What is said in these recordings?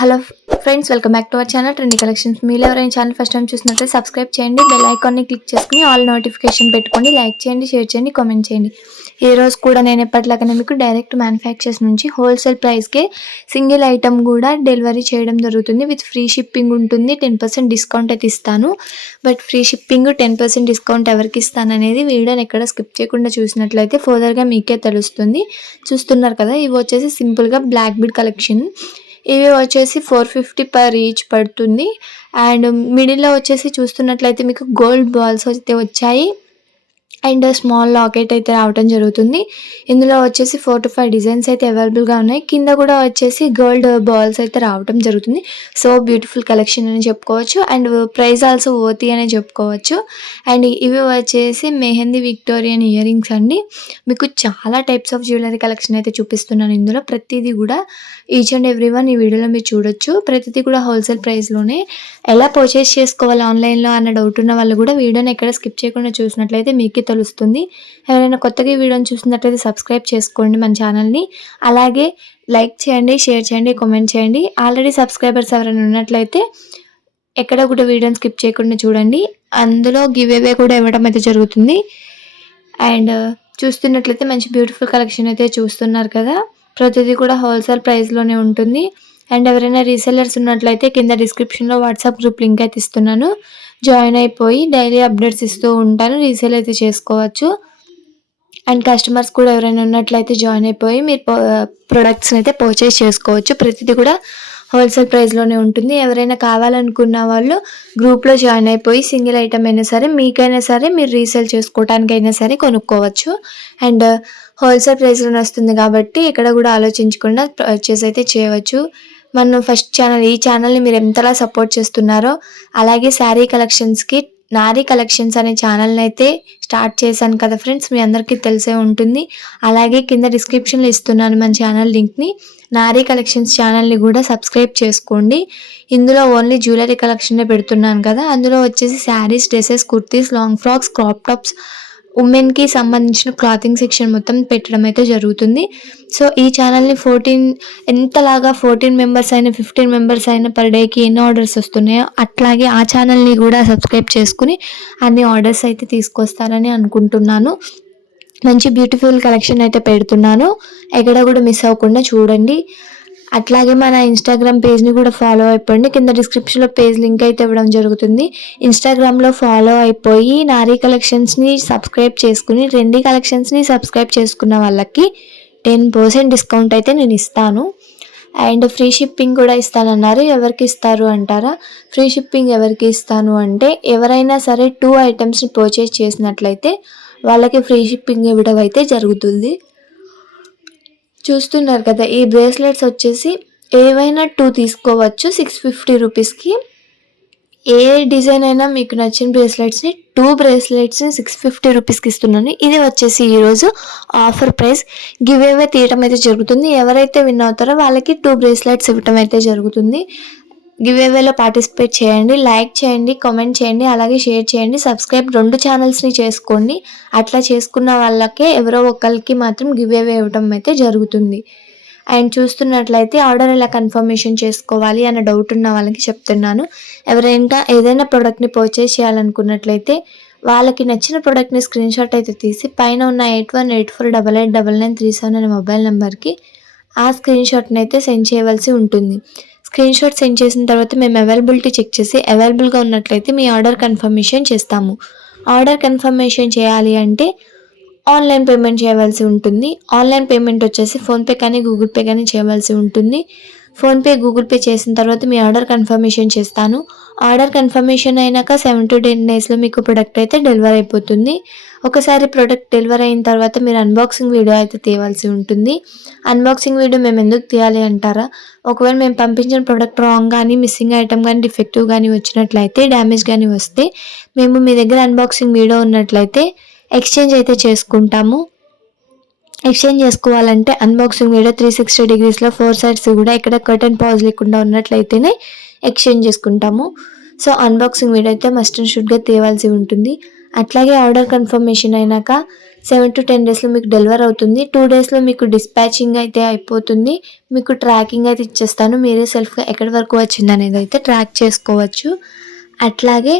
Hello friends, welcome back to our channel trendy collections. మీరు ఎవరైనా channel first time చూసినట్లయితే subscribe చేయండి, bell ఐకాన్ని క్లిక్ చేసుకుని ఆల్ నోటిఫికేషన్ పెట్టుకోండి, లైక్ చేయండి, షేర్ చేయండి, కామెంట్ చేయండి. ఈ రోజు కూడా నేను ఎప్పటిలాగానే మీకు డైరెక్ట్ మ్యానుఫ్యాక్చర్స్ నుంచి హోల్సేల్ ప్రైస్కే సింగిల్ ఐటమ్ కూడా డెలివరీ చేయడం జరుగుతుంది. విత్ ఫ్రీ షిప్పింగ్ ఉంటుంది. 10% డిస్కౌంట్ అయితే ఇస్తాను. బట్ ఫ్రీ షిప్పింగ్ 10% డిస్కౌంట్ ఎవరికి ఇస్తాను అనేది వీడియోని ఎక్కడ స్కిప్ చేయకుండా చూసినట్లయితే ఫర్దర్గా మీకే తెలుస్తుంది. చూస్తున్నారు కదా, ఇవి వచ్చేసి సింపుల్గా బ్లాక్ బీడ్ కలెక్షన్. ఇవి వచ్చేసి 450 పర్ ఈచ్ పడుతుంది. అండ్ మిడిల్లో వచ్చేసి చూస్తున్నట్లయితే మీకు గోల్డ్ బాల్స్ అయితే వచ్చాయి అండ్ స్మాల్ లాకెట్ అయితే రావడం జరుగుతుంది. ఇందులో వచ్చేసి 4 to 5 డిజైన్స్ అయితే అవైలబుల్గా ఉన్నాయి. కింద కూడా వచ్చేసి గోల్డ్ బాల్స్ అయితే రావడం జరుగుతుంది. సో బ్యూటిఫుల్ కలెక్షన్ అని చెప్పుకోవచ్చు అండ్ ప్రైస్ ఆల్సో ఓతి అని చెప్పుకోవచ్చు. అండ్ ఇవి వచ్చేసి మెహందీ విక్టోరియన్ ఇయర్ రింగ్స్ అండి. మీకు చాలా టైప్స్ ఆఫ్ జ్యువెలరీ కలెక్షన్ అయితే చూపిస్తున్నాను. ఇందులో ప్రతిదీ కూడా ఈచ్ అండ్ ఎవ్రీ వన్ ఈ వీడియోలో మీరు చూడొచ్చు. ప్రతిదీ కూడా హోల్సేల్ ప్రైస్లోనే. ఎలా పర్చేస్ చేసుకోవాలి ఆన్లైన్లో అన్న డౌట్ ఉన్న వాళ్ళు కూడా వీడియోని ఎక్కడ స్కిప్ చేయకుండా చూసినట్లయితే మీకే తెలుస్తుంది. ఎవరైనా కొత్తగా ఈ వీడియోని చూసినట్లయితే సబ్స్క్రైబ్ చేసుకోండి మన ఛానల్ని. అలాగే లైక్ చేయండి, షేర్ చేయండి, కామెంట్ చేయండి. ఆల్రెడీ సబ్స్క్రైబర్స్ ఎవరైనా ఉన్నట్లయితే ఎక్కడ కూడా వీడియోని స్కిప్ చేయకుండా చూడండి. అందులో గివ్ అవే కూడా ఇవ్వడం అయితే జరుగుతుంది. అండ్ చూస్తున్నట్లయితే మంచి బ్యూటిఫుల్ కలెక్షన్ అయితే చూస్తున్నారు కదా. ప్రతిదీ కూడా హోల్సేల్ ప్రైస్లోనే ఉంటుంది. అండ్ ఎవరైనా రీసెల్లర్స్ ఉన్నట్లయితే కింద డిస్క్రిప్షన్లో వాట్సాప్ గ్రూప్ లింక్ అయితే ఇస్తున్నాను. జాయిన్ అయిపోయి డైలీ అప్డేట్స్ ఇస్తూ ఉంటాను. రీసేల్ అయితే చేసుకోవచ్చు. అండ్ కస్టమర్స్ కూడా ఎవరైనా ఉన్నట్లయితే జాయిన్ అయిపోయి మీరు ప్రొడక్ట్స్ని అయితే పర్చేస్ చేసుకోవచ్చు. ప్రతిదీ కూడా హోల్సేల్ ప్రైస్లోనే ఉంటుంది. ఎవరైనా కావాలనుకున్న వాళ్ళు గ్రూప్లో జాయిన్ అయిపోయి సింగిల్ ఐటమ్ అయినా సరే మీకైనా సరే మీరు రీసేల్ చేసుకోవడానికైనా సరే కొనుక్కోవచ్చు. అండ్ హోల్సేల్ ప్రైస్లోనే వస్తుంది కాబట్టి ఇక్కడ కూడా ఆలోచించకుండా పర్చేస్ అయితే చేయవచ్చు. మన ఫస్ట్ ఛానల్, ఈ ఛానల్ని మీరు ఎంతలా సపోర్ట్ చేస్తున్నారో అలాగే శారీ కలెక్షన్స్కి నారీ కలెక్షన్స్ అనే ఛానల్ని అయితే స్టార్ట్ చేశాను కదా ఫ్రెండ్స్, మీ అందరికీ తెలిసే ఉంటుంది. అలాగే కింద డిస్క్రిప్షన్లో ఇస్తున్నాను మన ఛానల్ లింక్ని. నారీ కలెక్షన్స్ ఛానల్ని కూడా సబ్స్క్రైబ్ చేసుకోండి. ఇందులో ఓన్లీ జ్యువెలరీ కలెక్షనే పెడుతున్నాను కదా. అందులో వచ్చేసి saris, dresses, kurtis, long frocks, crop tops, ఉమెన్కి సంబంధించిన క్లాతింగ్ సెక్షన్ మొత్తం పెట్టడం అయితే జరుగుతుంది. సో ఈ ఛానల్ని 14 మెంబర్స్ అయినా 15 మెంబర్స్ అయినా పర్ డేకి ఎన్ని ఆర్డర్స్ వస్తున్నాయో అట్లాగే ఆ ఛానల్ని కూడా సబ్స్క్రైబ్ చేసుకుని అన్ని ఆర్డర్స్ అయితే తీసుకొస్తారని అనుకుంటున్నాను. మంచి బ్యూటిఫుల్ కలెక్షన్ అయితే పెడుతున్నాను. ఎక్కడ కూడా మిస్ అవ్వకుండా చూడండి. అట్లాగే మన ఇన్స్టాగ్రామ్ పేజ్ని కూడా ఫాలో అయిపోండి. కింద డిస్క్రిప్షన్లో పేజ్ లింక్ అయితే ఇవ్వడం జరుగుతుంది. ఇన్స్టాగ్రామ్లో ఫాలో అయిపోయి నారీ కలెక్షన్స్ని సబ్స్క్రైబ్ చేసుకుని ట్రెండీ కలెక్షన్స్ని సబ్స్క్రైబ్ చేసుకున్న వాళ్ళకి 10% డిస్కౌంట్ అయితే నేను ఇస్తాను. అండ్ ఫ్రీ షిప్పింగ్ కూడా ఇస్తానన్నారు. ఎవరికి ఇస్తారు అంటారా? ఫ్రీ షిప్పింగ్ ఎవరికి ఇస్తాను అంటే ఎవరైనా సరే 2 ఐటమ్స్ని పర్చేస్ చేసినట్లయితే వాళ్ళకి ఫ్రీ షిప్పింగ్ ఇవ్వడం అయితే జరుగుతుంది. చూస్తున్నారు కదా, ఈ బ్రేస్లెట్స్ వచ్చేసి ఏవైనా 2 తీసుకోవచ్చు 650 రూపీస్కి. ఏ డిజైన్ అయినా మీకు నచ్చిన బ్రేస్లెట్స్ని 2 బ్రేస్లెట్స్ని 650 రూపీస్కి ఇస్తున్నాను. ఇది వచ్చేసి ఈరోజు ఆఫర్ ప్రైస్. గివ్ అవే తీయటం అయితే జరుగుతుంది. ఎవరైతే విన్ అవుతారో వాళ్ళకి 2 బ్రేస్లెట్స్ ఇవ్వటం అయితే జరుగుతుంది. గివ్ అవేలో పార్టిసిపేట్ చేయండి, లైక్ చేయండి, కామెంట్ చేయండి, అలాగే షేర్ చేయండి. సబ్స్క్రైబ్ 2 ఛానల్స్ని చేసుకోండి. అట్లా చేసుకున్న వాళ్ళకే ఎవరో ఒకరికి మాత్రం గివ్ అవే ఇవ్వడం అయితే జరుగుతుంది. అండ్ చూస్తున్నట్లయితే ఆర్డర్ ఎలా కన్ఫర్మేషన్ చేసుకోవాలి అన్న డౌట్ ఉన్న వాళ్ళకి చెప్తున్నాను. ఎవరైనా ఏదైనా ప్రోడక్ట్ని పర్చేస్ చేయాలనుకున్నట్లయితే వాళ్ళకి నచ్చిన ప్రోడక్ట్ని స్క్రీన్ షాట్ అయితే తీసి పైన ఉన్న 8184889937 అనే మొబైల్ నెంబర్కి ఆ స్క్రీన్ షాట్ని అయితే సెండ్ చేయవలసి ఉంటుంది. స్క్రీన్ షాట్ సెండ్ చేసిన తర్వాత మేము అవైలబిలిటీ చెక్ చేసి అవైలబుల్గా ఉన్నట్లయితే మీ ఆర్డర్ కన్ఫర్మేషన్ చేస్తాము. ఆర్డర్ కన్ఫర్మేషన్ చేయాలి అంటే ఆన్లైన్ పేమెంట్ చేయవలసి ఉంటుంది. ఆన్లైన్ పేమెంట్ వచ్చేసి ఫోన్పే కానీ గూగుల్ పే కానీ చేయవలసి ఉంటుంది. ఫోన్పే, గూగుల్ పే చేసిన తర్వాత మీ ఆర్డర్ కన్ఫర్మేషన్ చేస్తాను. ఆర్డర్ కన్ఫర్మేషన్ అయినాక 7 to 10 డేస్లో మీకు ప్రొడక్ట్ అయితే డెలివర్ అయిపోతుంది. ఒకసారి ప్రొడక్ట్ డెలివర్ అయిన తర్వాత మీరు అన్బాక్సింగ్ వీడియో అయితే తీయవలసి ఉంటుంది. అన్బాక్సింగ్ వీడియో మేము ఎందుకు తీయాలి అంటారా? ఒకవేళ మేము పంపించిన ప్రొడక్ట్ రాంగ్ కానీ, మిస్సింగ్ ఐటమ్ కానీ, డిఫెక్టివ్ కానీ వచ్చినట్లయితే, డ్యామేజ్ కానీ వస్తే మేము మీ దగ్గర అన్బాక్సింగ్ వీడియో ఉన్నట్లయితే ఎక్స్చేంజ్ అయితే చేసుకుంటాము. ఎక్స్చేంజ్ చేసుకోవాలంటే అన్బాక్సింగ్ వీడియో 360 degreesలో 4 sides కూడా ఇక్కడ కర్టన్ పాజ్ లేకుండా ఉన్నట్లయితేనే ఎక్స్చేంజ్ చేసుకుంటాము. సో అన్బాక్సింగ్ వీడియో అయితే మస్ట్ అండ్ షుడ్గా తీయవలసి ఉంటుంది. అట్లాగే ఆర్డర్ కన్ఫర్మేషన్ అయినాక 7 to 10 డేస్లో మీకు డెలివర్ అవుతుంది. 2 డేస్లో మీకు డిస్పాచింగ్ అయితే అయిపోతుంది. మీకు ట్రాకింగ్ అయితే ఇచ్చేస్తాను. మీరే సెల్ఫ్గా ఎక్కడి వరకు వచ్చింది అనేది అయితే ట్రాక్ చేసుకోవచ్చు. అట్లాగే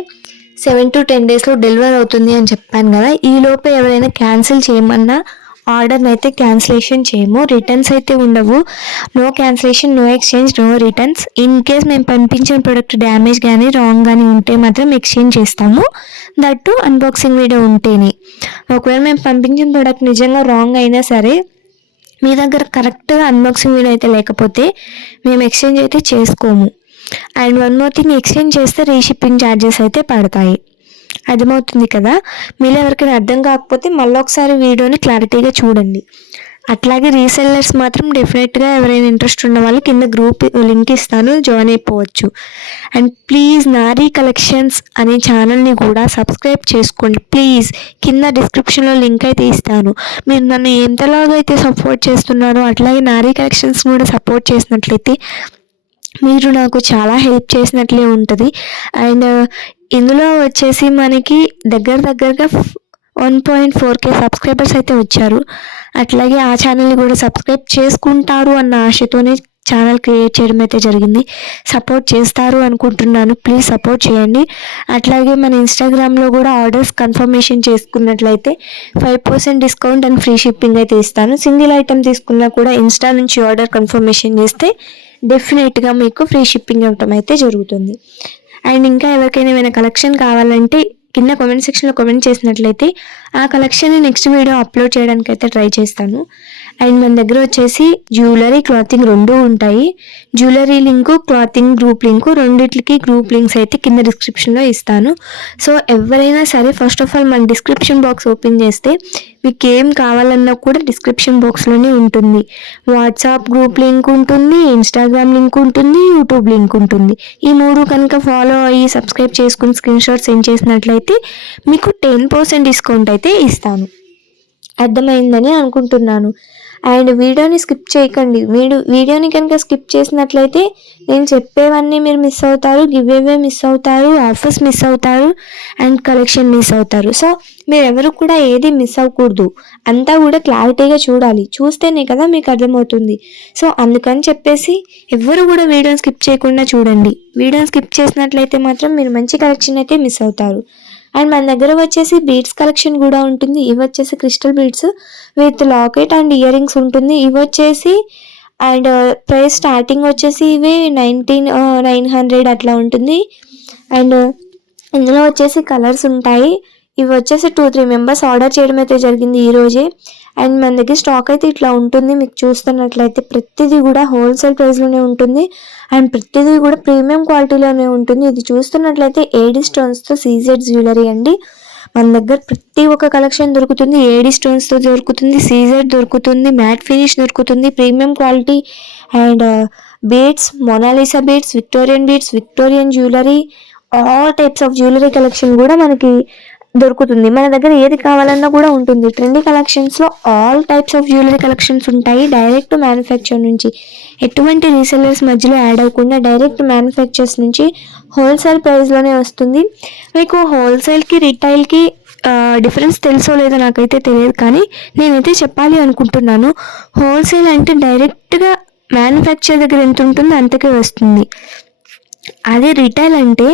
7 to 10 డేస్లో డెలివర్ అవుతుంది అని చెప్పాను కదా. ఈలోపు ఎవరైనా క్యాన్సిల్ చేయమన్నా ఆర్డర్ని అయితే క్యాన్సిలేషన్ చేయము. రిటర్న్స్ అయితే ఉండవు. No cancellation, no exchange, no returns. In case మేము పంపించిన ప్రోడక్ట్ డ్యామేజ్ కానీ రాంగ్ కానీ ఉంటే మాత్రం ఎక్స్చేంజ్ చేస్తాము. దట్టు అన్బాక్సింగ్ వీడియో ఉంటేనే. ఒకవేళ మేము పంపించిన ప్రోడక్ట్ నిజంగా రాంగ్ అయినా సరే మీ దగ్గర కరెక్ట్గా అన్బాక్సింగ్ వీడియో అయితే లేకపోతే మేము ఎక్స్చేంజ్ అయితే చేసుకోము. And one more thing, exchange చేస్తే రీషిప్పింగ్ ఛార్జెస్ అయితే పడతాయి. అర్థమవుతుంది కదా. మీరు ఎవరికైనా అర్థం కాకపోతే మళ్ళీ ఒకసారి వీడియోని క్లారిటీగా చూడండి. అట్లాగే రీసెల్లర్స్ మాత్రం డెఫినెట్గా ఎవరైనా ఇంట్రెస్ట్ ఉన్న వాళ్ళు కింద గ్రూప్ లింక్ ఇస్తాను, జాయిన్ అయిపోవచ్చు. అండ్ ప్లీజ్ నారీ కలెక్షన్స్ అనే ఛానల్ని కూడా సబ్స్క్రైబ్ చేసుకోండి ప్లీజ్. కింద డిస్క్రిప్షన్లో లింక్ అయితే ఇస్తాను. మీరు నన్ను ఎంతలాగా అయితే సపోర్ట్ చేస్తున్నారో అట్లాగే నారీ కలెక్షన్స్ కూడా సపోర్ట్ చేసినట్లయితే మీరు నాకు చాలా హెల్ప్ చేసినట్లే ఉంటుంది. అండ్ ఇందులో వచ్చేసి మనకి దగ్గరగా 1.4K సబ్స్క్రైబర్స్ అయితే వచ్చారు. అట్లాగే ఆ ఛానల్ని కూడా సబ్స్క్రైబ్ చేసుకుంటారు అన్న ఆశతోనే ఛానల్ క్రియేట్ చేయడం అయితే జరిగింది. సపోర్ట్ చేస్తారు అనుకుంటున్నాను. ప్లీజ్ సపోర్ట్ చేయండి. అట్లాగే మన ఇన్స్టాగ్రామ్లో కూడా ఆర్డర్స్ కన్ఫర్మేషన్ చేసుకున్నట్లయితే 5% డిస్కౌంట్ అండ్ ఫ్రీ షిప్పింగ్ అయితే ఇస్తాను. సింగిల్ ఐటెం తీసుకున్నా కూడా ఇన్స్టా నుంచి ఆర్డర్ కన్ఫర్మేషన్ చేస్తే డెఫినెట్గా మీకు ఫ్రీ షిప్పింగ్ ఇవ్వటం అయితే జరుగుతుంది. అండ్ ఇంకా ఎవరికైనా ఏమైనా కలెక్షన్ కావాలంటే కింద కామెంట్ సెక్షన్లో కామెంట్ చేసినట్లయితే ఆ కలెక్షన్ని నెక్స్ట్ వీడియో అప్లోడ్ చేయడానికి అయితే ట్రై చేస్తాను. అండ్ మన దగ్గర వచ్చేసి జ్యువెలరీ, క్లాతింగ్ రెండు ఉంటాయి. Jewellery link, clothing group link, రెండిట్లకి గ్రూప్ లింక్స్ అయితే కింద డిస్క్రిప్షన్లో ఇస్తాను. సో ఎవరైనా సరే ఫస్ట్ ఆఫ్ ఆల్ మన డిస్క్రిప్షన్ బాక్స్ ఓపెన్ చేస్తే మీకు ఏం కావాలన్నా కూడా డిస్క్రిప్షన్ బాక్స్లోనే ఉంటుంది. వాట్సాప్ గ్రూప్ లింక్ ఉంటుంది, ఇన్స్టాగ్రామ్ లింక్ ఉంటుంది, యూట్యూబ్ లింక్ ఉంటుంది. ఈ మూడు కనుక ఫాలో అయ్యి సబ్స్క్రైబ్ చేసుకుని స్క్రీన్ షాట్ సెండ్ చేసినట్లయితే మీకు 10% డిస్కౌంట్ అయితే ఇస్తాను. అర్థమైందని అనుకుంటున్నాను. అండ్ వీడియోని స్కిప్ చేయకండి. వీడియోని కనుక స్కిప్ చేసినట్లయితే నేను చెప్పేవన్నీ మీరు మిస్ అవుతారు, గివ్ అవే మిస్ అవుతారు, ఆఫర్స్ మిస్ అవుతారు అండ్ కలెక్షన్ మిస్ అవుతారు. సో మీరు ఎవరు కూడా ఏది మిస్ అవ్వకూడదు. అంతా కూడా క్లారిటీగా చూడాలి. చూస్తేనే కదా మీకు అర్థమవుతుంది. సో అందుకని చెప్పేసి ఎవరు కూడా వీడియోని స్కిప్ చేయకుండా చూడండి. వీడియోని స్కిప్ చేసినట్లయితే మాత్రం మీరు మంచి కలెక్షన్ అయితే మిస్ అవుతారు. అండ్ మన దగ్గర వచ్చేసి బీడ్స్ కలెక్షన్ కూడా ఉంటుంది. ఇవి వచ్చేసి crystal beads with locket and ear rings ఉంటుంది. ఇవి వచ్చేసి అండ్ ప్రైస్ స్టార్టింగ్ వచ్చేసి ఇవి 900 అట్లా ఉంటుంది. అండ్ ఇందులో వచ్చేసి కలర్స్ ఉంటాయి. ఇవి వచ్చేసి 2-3 మెంబర్స్ ఆర్డర్ చేయడం అయితే జరిగింది ఈరోజే. అండ్ మన దగ్గర స్టాక్ అయితే ఇట్లా ఉంటుంది. మీకు చూస్తున్నట్లయితే ప్రతిదీ కూడా హోల్సేల్ ప్రైస్లోనే ఉంటుంది అండ్ ప్రతిదీ కూడా ప్రీమియం క్వాలిటీలోనే ఉంటుంది. ఇది చూస్తున్నట్లయితే ఏడీ స్టోన్స్తో సీజెడ్ జ్యువెలరీ అండి. మన దగ్గర ప్రతి ఒక్క కలెక్షన్ దొరుకుతుంది. ఏడీ స్టోన్స్తో దొరుకుతుంది, సీజెడ్ దొరుకుతుంది, మ్యాట్ ఫినిష్ దొరుకుతుంది, premium quality and beads, Mona Lisa beads, Victorian jewellery, all types of jewellery collection కూడా మనకి దొరుకుతుంది. మన దగ్గర ఏది కావాలన్నా కూడా ఉంటుంది. ట్రెండీ కలెక్షన్స్లో all types of jewellery collections ఉంటాయి. డైరెక్ట్ మ్యానుఫ్యాక్చర్ నుంచి ఎటువంటి రీసెల్లర్స్ మధ్యలో యాడ్ అవ్వకుండా డైరెక్ట్ మ్యానుఫ్యాక్చర్స్ నుంచి హోల్సేల్ ప్రైస్లోనే వస్తుంది. మీకు హోల్సేల్కి రిటైల్కి డిఫరెన్స్ తెలుసో లేదో నాకైతే తెలియదు, కానీ నేనైతే చెప్పాలి అనుకుంటున్నాను. హోల్సేల్ అంటే డైరెక్ట్గా మ్యానుఫ్యాక్చర్ దగ్గర ఎంత ఉంటుందో అంతకే వస్తుంది. అదే రిటైల్ అంటే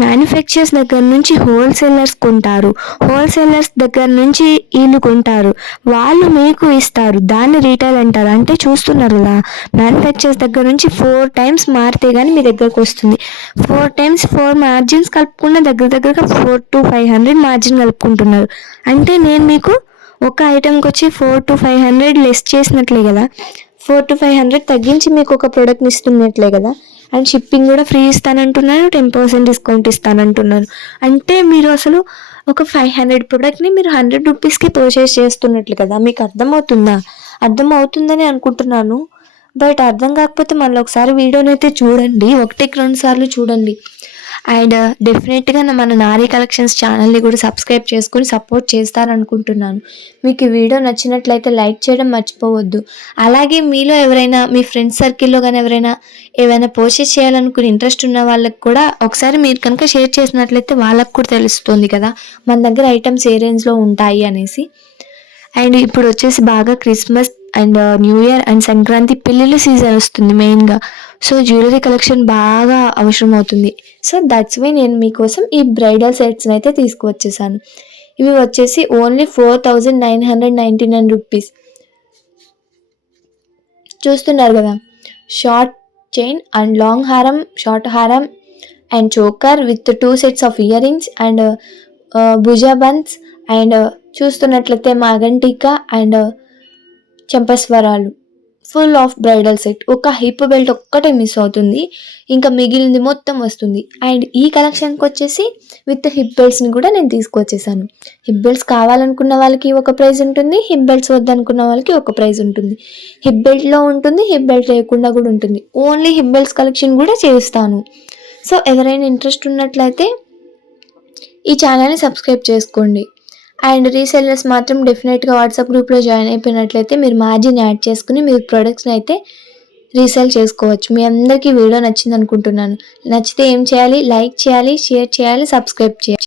మ్యానుఫ్యాక్చర్స్ దగ్గర నుంచి హోల్సేలర్స్ కొంటారు, హోల్సేలర్స్ దగ్గర నుంచి వీళ్ళు కొంటారు, వాళ్ళు మీకు ఇస్తారు, దాన్ని రీటైల్ అంటారు. అంటే చూస్తున్నారు కదా, మ్యానుఫ్యాక్చర్స్ దగ్గర నుంచి 4 times మారితే కానీ మీ దగ్గరకు వస్తుంది. 4 times 4 మార్జిన్స్ కలుపుకున్న దగ్గరగా 400 to 500 మార్జిన్ కలుపుకుంటున్నారు. అంటే నేను మీకు ఒక ఐటెంకి వచ్చి 400 to 500 లెస్ చేసినట్లే కదా, 400 to 500 తగ్గించి మీకు ఒక ప్రోడక్ట్ని ఇస్తున్నట్లే కదా. అండ్ షిప్పింగ్ కూడా ఫ్రీ ఇస్తానంటున్నాను, 10% డిస్కౌంట్ ఇస్తానంటున్నాను. అంటే మీరు అసలు ఒక 500 ప్రోడక్ట్ని మీరు 100 రూపీస్కి పర్చేస్ చేస్తున్నట్లు కదా. మీకు అర్థమవుతుందని అనుకుంటున్నాను. బట్ అర్థం కాకపోతే మళ్ళీ ఒకసారి వీడియోని అయితే చూడండి, 1-2 సార్లు చూడండి. అండ్ డెఫినెట్గా మన నారీ కలెక్షన్స్ ఛానల్ని కూడా సబ్స్క్రైబ్ చేసుకొని సపోర్ట్ చేస్తారనుకుంటున్నాను. మీకు ఈ వీడియో నచ్చినట్లయితే లైక్ చేయడం మర్చిపోవద్దు. అలాగే మీలో ఎవరైనా మీ ఫ్రెండ్స్ సర్కిల్లో కానీ ఎవరైనా ఏమైనా పర్చేస్ చేయాలనుకుని ఇంట్రెస్ట్ ఉన్న వాళ్ళకి కూడా ఒకసారి మీరు కనుక షేర్ చేసినట్లయితే వాళ్ళకు కూడా తెలుస్తుంది కదా మన దగ్గర ఐటమ్స్ ఏ రేంజ్లో ఉంటాయి అనేసి. అండ్ ఇప్పుడు వచ్చేసి బాగా Christmas and new year and Sankranti పెళ్ళిళ్ళ సీజన్ వస్తుంది మెయిన్గా. సో జ్యువెలరీ కలెక్షన్ బాగా అవసరం అవుతుంది. సో దట్స్ వై నేను మీకోసం ఈ బ్రైడల్ సెట్స్ని అయితే తీసుకువచ్చేసాను. ఇవి వచ్చేసి ఓన్లీ 4999 రూపీస్. చూస్తున్నారు కదా, షార్ట్ చైన్ అండ్ లాంగ్ హారం, షార్ట్ హారం and choker with 2 sets of earrings and భుజా బన్స్ అండ్ చూస్తున్నట్లయితే మాగంటికా అండ్ చెంపస్వరాలు, ఫుల్ ఆఫ్ బ్రైడల్ సెట్. ఒక హిప్ బెల్ట్ ఒక్కటే మిస్ అవుతుంది, ఇంకా మిగిలింది మొత్తం వస్తుంది. అండ్ ఈ కలెక్షన్కి వచ్చేసి విత్ హిప్ బెల్ట్స్ని కూడా నేను తీసుకొచ్చేసాను. హిప్ బెల్ట్స్ కావాలనుకున్న వాళ్ళకి ఒక ప్రైస్ ఉంటుంది, హిప్ బెల్ట్స్ వద్దనుకున్న వాళ్ళకి ఒక ప్రైస్ ఉంటుంది. హిప్ బెల్ట్లో ఉంటుంది, హిప్ బెల్ట్ లేకుండా కూడా ఉంటుంది. ఓన్లీ హిప్ బెల్ట్స్ కలెక్షన్ కూడా చేస్తాను. సో ఎవరైనా ఇంట్రెస్ట్ ఉన్నట్లయితే ఈ ఛానల్ని సబ్స్క్రైబ్ చేసుకోండి. అండ్ రీసెల్లర్స్ మాత్రం డెఫినెట్గా వాట్సాప్ గ్రూప్లో జాయిన్ అయిపోయినట్లయితే మీరు మార్జిన్ యాడ్ చేసుకుని మీరు ప్రొడక్ట్స్ని అయితే రీసేల్ చేసుకోవచ్చు. మీ అందరికీ వీడియో నచ్చింది అనుకుంటున్నాను. నచ్చితే ఏం చేయాలి? లైక్ చేయాలి, షేర్ చేయాలి, సబ్స్క్రైబ్ చేయాలి.